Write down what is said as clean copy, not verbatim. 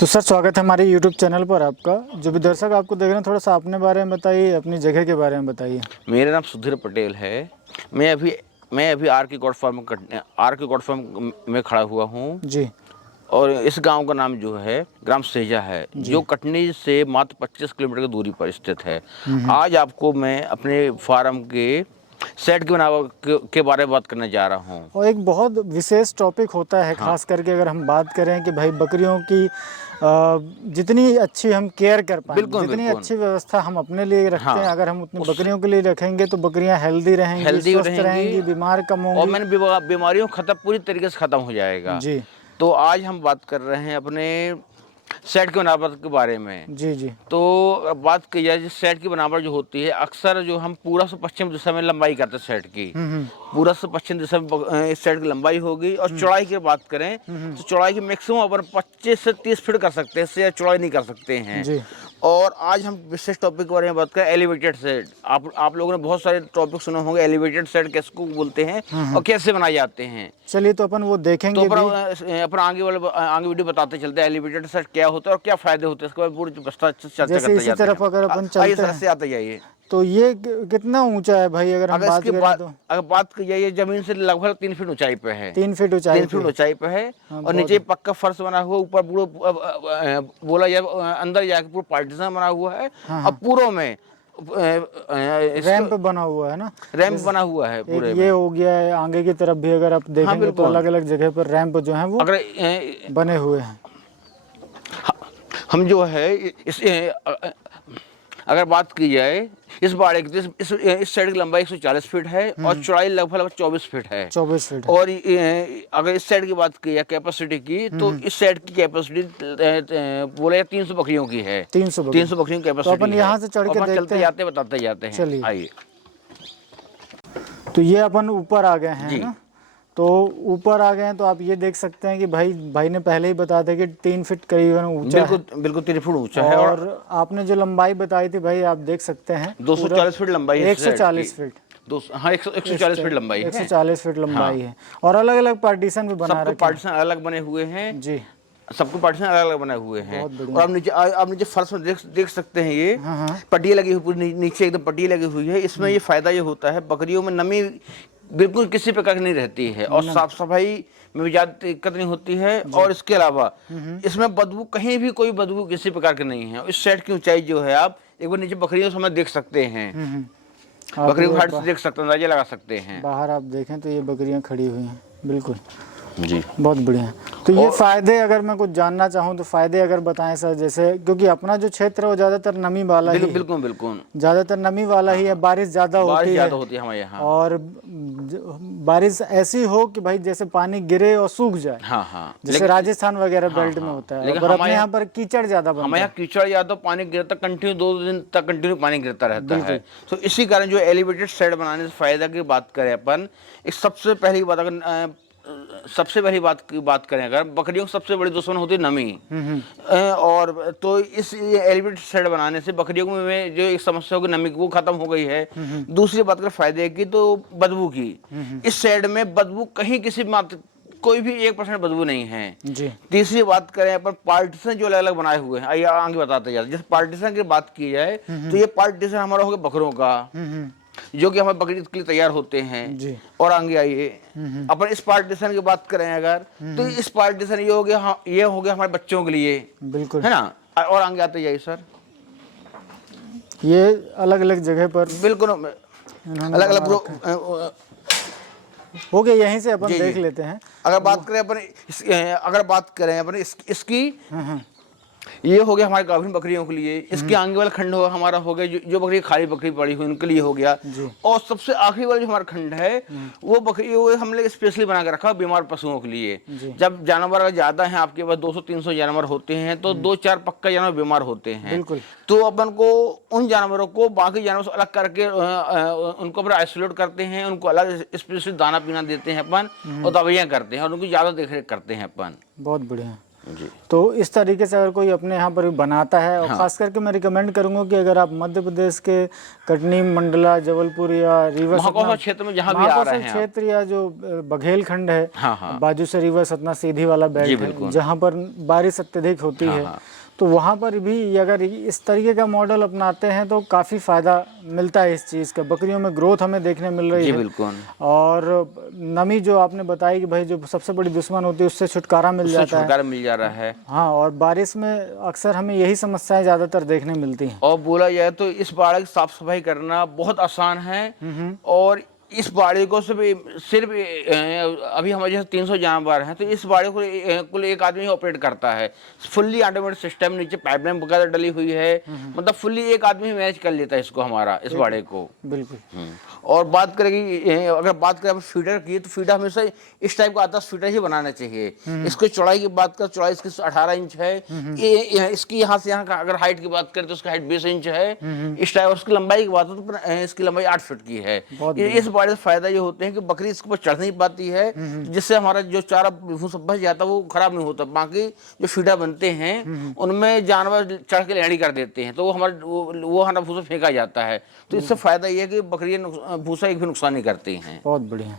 तो सर स्वागत है हमारे YouTube चैनल पर आपका। जो भी दर्शक आपको देख रहे हैं, थोड़ा सा अपने बारे में बताइए, अपनी जगह के बारे में बताइए। मेरा नाम सुधीर पटेल है। मैं अभी आर के गॉड फार्म में खड़ा हुआ हूँ। जी और इस गांव का नाम जो है ग्राम सेजा है, जो कटनी से मात्र 25 किलोमीटर की दूरी पर स्थित है। आज आपको मैं अपने फार्म के सेट के बारे में बात करने जा रहा हूँ। और एक बहुत विशेष टॉपिक होता है, खास करके अगर हम बात करें कि भाई बकरियों की जितनी अच्छी हम केयर कर पाएं, जितनी अच्छी व्यवस्था हम अपने लिए रखते हैं, अगर हम उतनी बकरियों के लिए रखेंगे तो बकरियां हेल्दी रहेंगी, स्वस्थ रहेंगी, बीमार कम होंगी और मैंने बीमारियों पूरी तरीके से खत्म हो जाएगा। जी। तो आज हम बात कर रहे हैं अपने सेट की बनावट के बारे में। जी जी। तो बात की जाए सेट की बनावट जो होती है, अक्सर जो हम पूरा से पश्चिम दिशा में लंबाई करते हैं सेट की। पूरा से पश्चिम दिशा में इस सेट की लंबाई होगी। और चौड़ाई की बात करें तो चौड़ाई की मैक्सिमम अपन 25 से 30 फीट कर सकते हैं, इससे चौड़ाई नहीं कर सकते हैं जी। और आज हम विशेष टॉपिक के बारे में बात करें, एलिवेटेड सेट। आप लोगों ने बहुत सारे टॉपिक सुने होंगे, एलिवेटेड सेट किसको बोलते हैं और कैसे बनाए जाते हैं। चलिए तो अपन वो देखेंगे। तो अपन आगे वीडियो बताते चलते हैं एलिवेटेड सेट क्या होता है और क्या फायदे होते हैं, इसके बारे में पूरी चर्चा करते जाते हैं। तरफ अगर अपन चलते हैं, आते जाइए। तो ये कितना ऊंचा है भाई? अगर हम बात करें तो अगर बात की जाए, जमीन से लगभग 3 फीट ऊंचाई पे है। 3 फीट ऊंचाई पे है। और नीचे पक्का फर्श बना हुआ, ऊपर पूरा बोला जाए अंदर जाके पूरा पार्टीशन बना हुआ है। और पूरों में रैंप बना हुआ है ना, रैंप बना हुआ है पूरे ये हो गया है। आगे की तरफ भी अगर आप देखेंगे तो अलग अलग जगह पर रैंप जो है वो बने हुए हैं। हम जो है अगर बात की जाए इस बाड़े की, इस साइड की लंबाई 140 फीट है और चौड़ाई लगभग 24 फीट है। 24 फीट। और अगर इस साइड की बात की जाए कैपेसिटी की, तो इस साइड की कैपेसिटी बोले 300 बकरियों की है। 300 बकरियों की कैपेसिटी। तो अपन यहाँ से चढ़ के चलते जाते बताते जाते हैं। चलिए आइए। तो ये अपन ऊपर आ गए हैं ना। तो ऊपर आ गए हैं तो आप ये देख सकते हैं कि भाई ने पहले ही बता दिया कि 3 फीट करीबन ऊंचा है। बिल्कुल 3 फीट ऊंचा है। और आपने जो लंबाई बताई थी भाई, आप देख सकते हैं 240 फीट लंबाई है। 140 फीट। हाँ, 140 फीट लंबाई है। 140 फीट लंबाई है। और अलग अलग पार्टीशन भी बना रखे हैं। पार्टीशन अलग बने हुए हैं जी। सबको पार्टीशन अलग अलग बने हुए हैं। और आप नीचे फर्श में देख सकते हैं, ये पट्टियाँ लगी हुई पूरी नीचे एकदम पट्टियाँ लगी हुई है। इसमें ये फायदा ये होता है, बकरियों में नमी बिल्कुल किसी प्रकार की नहीं रहती है और साफ सफाई में भी ज्यादा दिक्कत नहीं होती है। और इसके अलावा इसमें बदबू, कहीं भी कोई बदबू किसी प्रकार की नहीं है। इस सेट की ऊंचाई जो है, आप एक बार नीचे बकरियों से देख सकते हैं, बकरियों को हाइट से देख सकते हैं, अंदाजा लगा सकते हैं। बाहर आप देखें तो ये बकरियां खड़ी हुई हैं। बिल्कुल जी, बहुत बढ़िया। तो ये फायदे अगर मैं कुछ जानना चाहूँ तो फायदे अगर बताएं सर, जैसे क्योंकि अपना जो क्षेत्र है वो ज्यादातर नमी वाला ही है। बिल्कुल ज्यादातर नमी वाला ही है। बारिश ज्यादा होती है हमारे यहाँ। और बारिश ऐसी हो कि भाई जैसे पानी गिरे और सूख जाए। जैसे राजस्थान वगैरह बेल्ट में होता है। लेकिन अपने यहाँ पर कीचड़ ज्यादा बनता है। हमारे यहाँ कीचड़ ज्यादा, पानी गिरता कंटिन्यू, 2 दिन तक कंटिन्यू पानी गिरता रहता है। तो इसी कारण जो एलिवेटेड शेड बनाने से फायदा की बात करें अपन, सबसे पहली बात करें अगर, बकरियों की सबसे बड़ी दुश्मन होती है नमी। और तो इस एलिवेटेड शेड बनाने से बकरियों में जो एक समस्या होगी नमी की, वो खत्म हो गई है। दूसरी बात करें फायदे की, तो बदबू की। इस शेड में बदबू कहीं किसी मात्र कोई भी 1% बदबू नहीं है जी। तीसरी बात करें अपन, पार्टीशन जो अलग अलग बनाए हुए हैं, आइए आगे बताते जाते। जैसे पार्टीशन की बात की जाए तो ये पार्टीशन हमारा हो गया बकरों का, जो कि हमारे बकरी के लिए तैयार होते हैं जी। और आगे आइए अपन इस पार्टीशन की बात करें अगर, तो इस पार्टीशन ये हो गया हमारे बच्चों के लिए। बिल्कुल, है ना। और आगे आते जाइए सर। ये अलग अलग जगह पर बिल्कुल अलग अलग हो गया। यहीं से अपन देख लेते हैं। अगर बात करें अपन इसकी, ये हो गया हमारे गाभिन बकरियों के लिए। इसके आगे वाला खंड हमारा हो गया जो बकरी खाली बकरी पड़ी हुई उनके लिए हो गया। और सबसे आखिरी वाला जो हमारा खंड है वो बकरी, वो हमने स्पेशली बना के रखा बीमार पशुओं के लिए। जब जानवर अगर ज्यादा हैं, आपके पास 200-300 जानवर होते हैं, तो 2-4 पक्का जानवर बीमार होते हैं। तो अपन को उन जानवरों को बाकी जानवरों से अलग करके उनको अपन आइसोलेट करते हैं, उनको अलग स्पेशली दाना पीना देते हैं अपन और दवाइयाँ करते हैं और उनकी ज्यादा देख रेख करते हैं अपन। बहुत बढ़िया। जी। तो इस तरीके से अगर कोई अपने यहाँ पर भी बनाता है, और ख़ास करके मैं रिकमेंड करूँगा कि अगर आप मध्य प्रदेश के कटनी, मंडला, जबलपुर या रीवा महाकौशल क्षेत्र में जहाँ भी आ रहे हैं आप। क्षेत्र या जो बघेलखंड है, हाँ, हाँ। बाजू से रीवा सतना सीधी वाला जी, बेल्ट है, बिल्कुल। जहाँ पर बारिश अत्यधिक होती हाँ, है, हाँ। तो वहाँ पर भी अगर इस तरीके का मॉडल अपनाते हैं तो काफ़ी फ़ायदा मिलता है इस चीज़ का। बकरियों में ग्रोथ हमें देखने मिल रही जी, है, बिल्कुल। और नमी जो आपने बताई कि भाई जो सबसे बड़ी दुश्मन होती है उससे छुटकारा मिल उससे जाता है। छुटकारा मिल जा रहा है। हाँ, और बारिश में अक्सर हमें यही समस्याएं ज़्यादातर देखने मिलती हैं। और बोला जाए तो इस बाड़े की साफ सफाई करना बहुत आसान है। और इस बाड़े को सिर्फ अभी हमारे जैसे 300 जानवर हैं, तो इस बाड़े को कुल एक आदमी ही ऑपरेट करता है। फुल्ली ऑटोमेटिक सिस्टम, नीचे पाइपलाइन वगैरह डली हुई है, मतलब फुल्ली एक आदमी ही मैनेज कर लेता है इसको, हमारा इस बाड़े को। बिल्कुल। और बात करेंगे, अगर बात करें फीडर की, तो फीडर हमेशा इस टाइप का आता है, फीडर ही बनाना चाहिए। इसकी चौड़ाई की बात करें, चौड़ाई इसकी 18 इंच है। इसकी यहाँ से यहाँ का अगर हाइट की बात करें तो इसका हाइट 20 इंच है। इस टाइप। उसकी लंबाई की बात हो तो इसकी लंबाई 8 फीट की है। इस बाड़े से फायदा ये होते हैं कि बकरी इसके ऊपर चढ़ नहीं पाती है, जिससे हमारा जो चारा भूसा बच जाता है वो खराब नहीं होता। बाकी जो फीडर बनते हैं उनमें जानवर चढ़ के लेड़ी कर देते हैं, तो वो हमारा वो हमारा भूसा फेंका जाता है। तो इससे फायदा ये है कि बकरियां भूसा एक भी नुकसान नहीं करती हैं। बहुत बढ़िया।